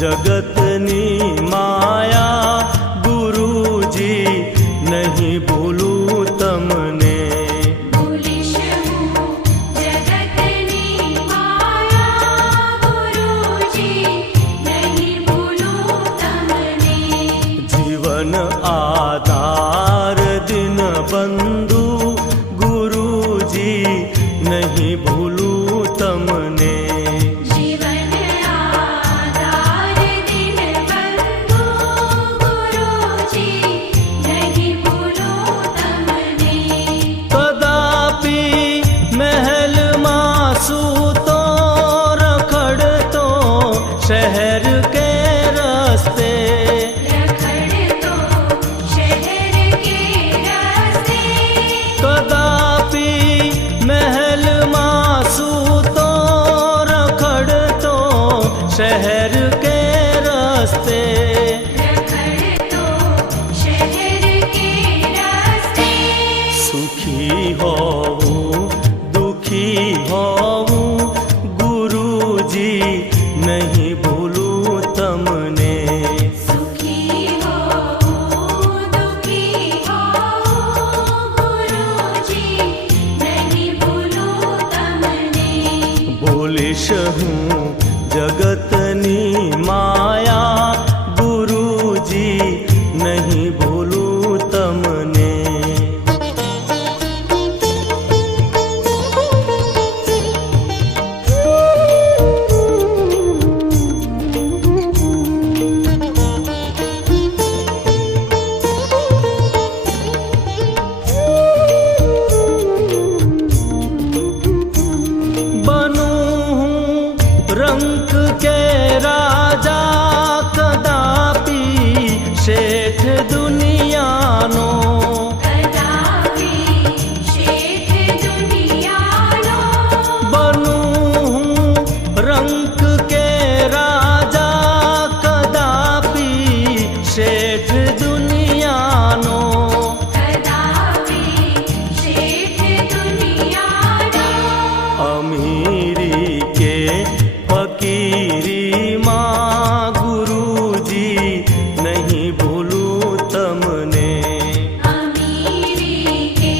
जगतनी माया गुरुजी नहीं भूलूं तमने। भूलिश हूँ जगतनी माया गुरुजी नहीं भूलूं तमने। जीवन आधार दिन बंधु गुरुजी नहीं भूलूं तमने। जीवन आधार दिन बंधु गुरुजी नहीं भूलूं तमने। कदापि महल मासू तो रखड़तो शहर के रास्ते। रखड़ तो शहर के रास्ते। कदापि महल मासू तो रखड़तो शहर के रास्ते। रखड़ तो शहर के रास्ते। सुखी होऊं दुखी होऊं गुरुजी नहीं भूलूं तमने। सुखी हो दुखी हो गुरुजी नहीं भूलूं तमने। बोलिश हूँ जगतनी माया गुरुजी नहीं भूलूं तमने। बनूं हूँ रंक के राजा कदापि शेठ दुनियानो। कदापि शेठ दुनियानो। बनूं हूँ रंक के राजा कदापि शेठ दुनियानो। कदापि शेठ दुनियानो। अमीरी के फकीरी माँ गुरुजी नहीं भूलूं तमने। अमीरी के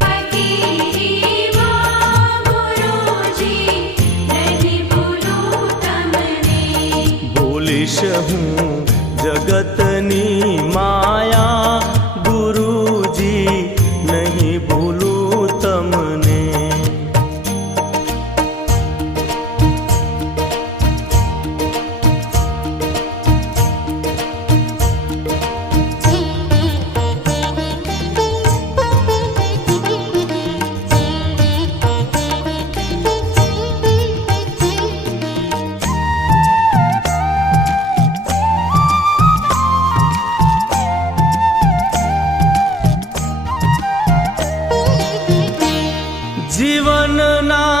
फकीरी माँ गुरुजी नहीं भूलूं तमने। बोलिश हूँ जगतनी माया गुरुजी नहीं भूलूं तमने। જીવનના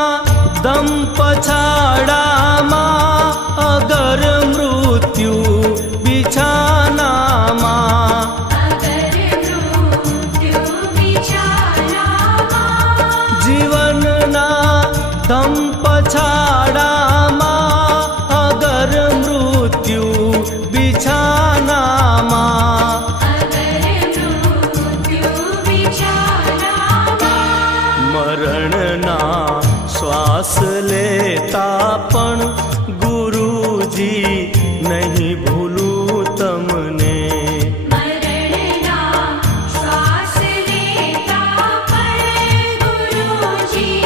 દમ પછાડામાં અગર મૃત્યુ બિછાનામાં। अगर मृत्यु बिछानामा। જીવનના દમ પછાડામાં અગર મૃત્યુ બિછાનામાં। अगर मृत्यु बिछानामा। મરણના શ્વાસ લેતા પણ ગુરુજી નહીં ભૂલું તમને। મરણના શ્વાસ લેતા પણ ગુરુજી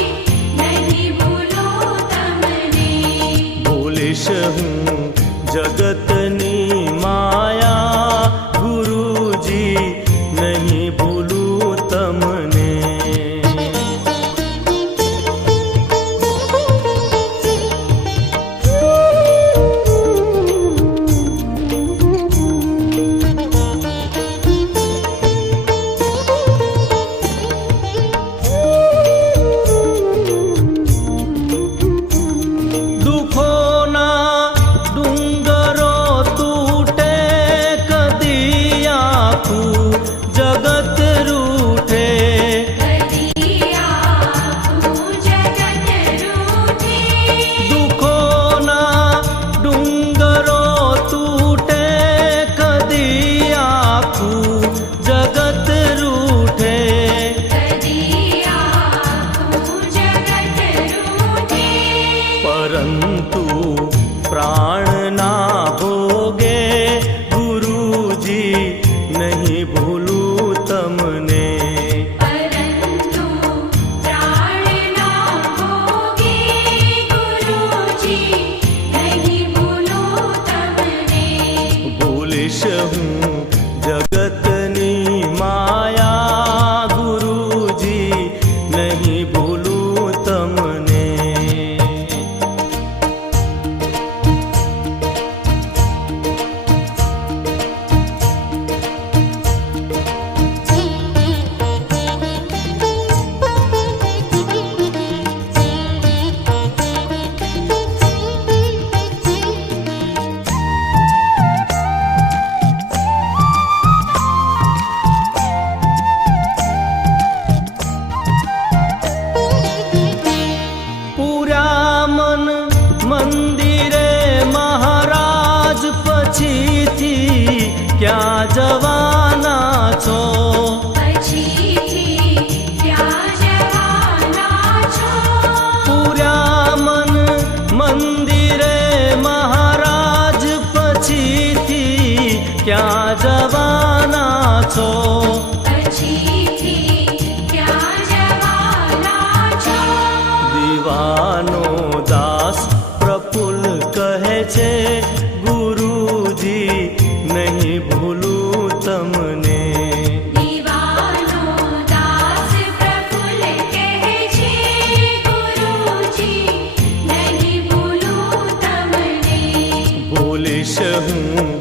નહીં ભૂલૂં તમને। બોલીશ હું જગતની માયા ગુરુજી નહીં ભૂલું તમને। દુઃખોના ડુંગરો परंतु प्राण ना भोगे गुरुजी नहीं भूलूं तमने परंतु प्राण ना भोगे गुरुजी नहीं भूलूं तमने भूलिश हूँ जगतनी माया गुरुजी नहीं भूलूं तमने पूरा मन मंदिरे महाराज पछीथी क्या जवाना छो पछीथी क्या जवाना छो पूरा मन मंदिरे महाराज पछीथी क्या जवाना छो पछीथी क्या जवाना छो दीवानो दास प्रफुल्ल कहे छे गुरुजी नहीं भूलूं तमने दीवानो दास प्रफुल्ल कहे छे गुरुजी नहीं भूलूं तमने भूलिश हूँ